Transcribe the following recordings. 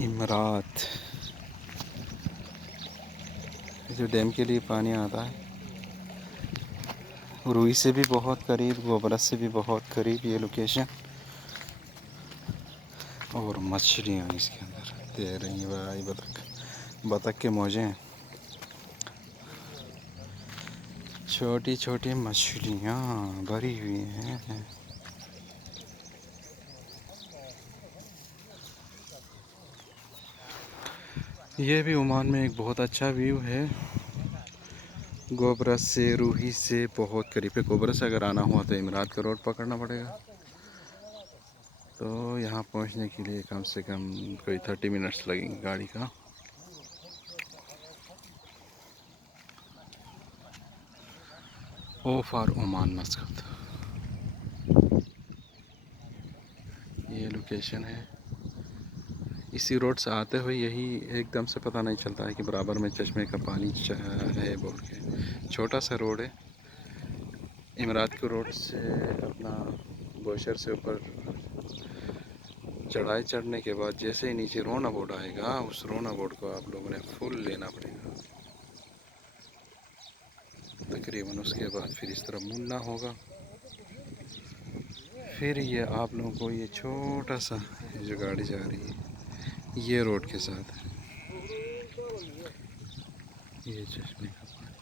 इमरात, जो डैम के लिए पानी आता है, रूई से भी बहुत करीब, गोबरस से भी बहुत करीब ये लोकेशन। और मछलियाँ इसके अंदर तैर रही हैं भाई, बतख के मौजे हैं। छोटी छोटी मछलियाँ भरी हुई हैं। ये भी ओमान में एक बहुत अच्छा व्यू है। गोबरस से, रूही से बहुत करीब है। गोबरस से अगर आना हुआ तो इमरात का रोड पकड़ना पड़ेगा। तो यहाँ पहुँचने के लिए कम से कम कोई 30 मिनट्स लगेंगे गाड़ी का। ओ फॉर ओमान मस्कत, ये लोकेशन है। इसी रोड से आते हुए यही एकदम से पता नहीं चलता है कि बराबर में चश्मे का पानी है बोल के। छोटा सा रोड है। इमरात के रोड से अपना बोशर से ऊपर चढ़ाई चढ़ने के बाद जैसे ही नीचे रोना बोर्ड आएगा, उस रोना बोर्ड को आप लोगों ने फुल लेना पड़ेगा तकरीबन। उसके बाद फिर इस तरह मुड़ना होगा। फिर ये आप लोगों को ये छोटा सा जो गाड़ी जा रही है ये रोड के साथ है, ये चश्मे का पानी।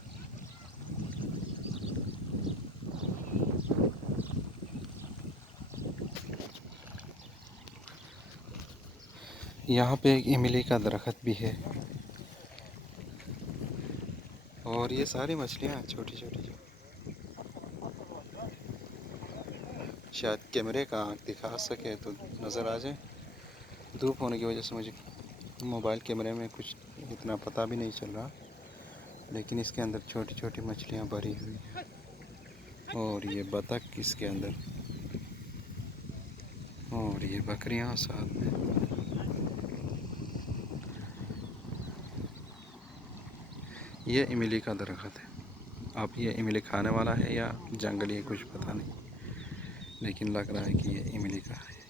यहाँ पे एक इमली का दरख्त भी है। और ये सारी मछलियाँ छोटी छोटी, जो शायद कैमरे का आँख दिखा सके तो नज़र आ जाए। धूप होने की वजह से मुझे मोबाइल कैमरे में कुछ इतना पता भी नहीं चल रहा, लेकिन इसके अंदर छोटी छोटी मछलियाँ भरी हुई हैं। और ये बतख इसके अंदर, और ये बकरियाँ साथ में। ये इमली का दरख्त है। अब ये इमली खाने वाला है या जंगली है कुछ पता नहीं, लेकिन लग रहा है कि ये इमली का है।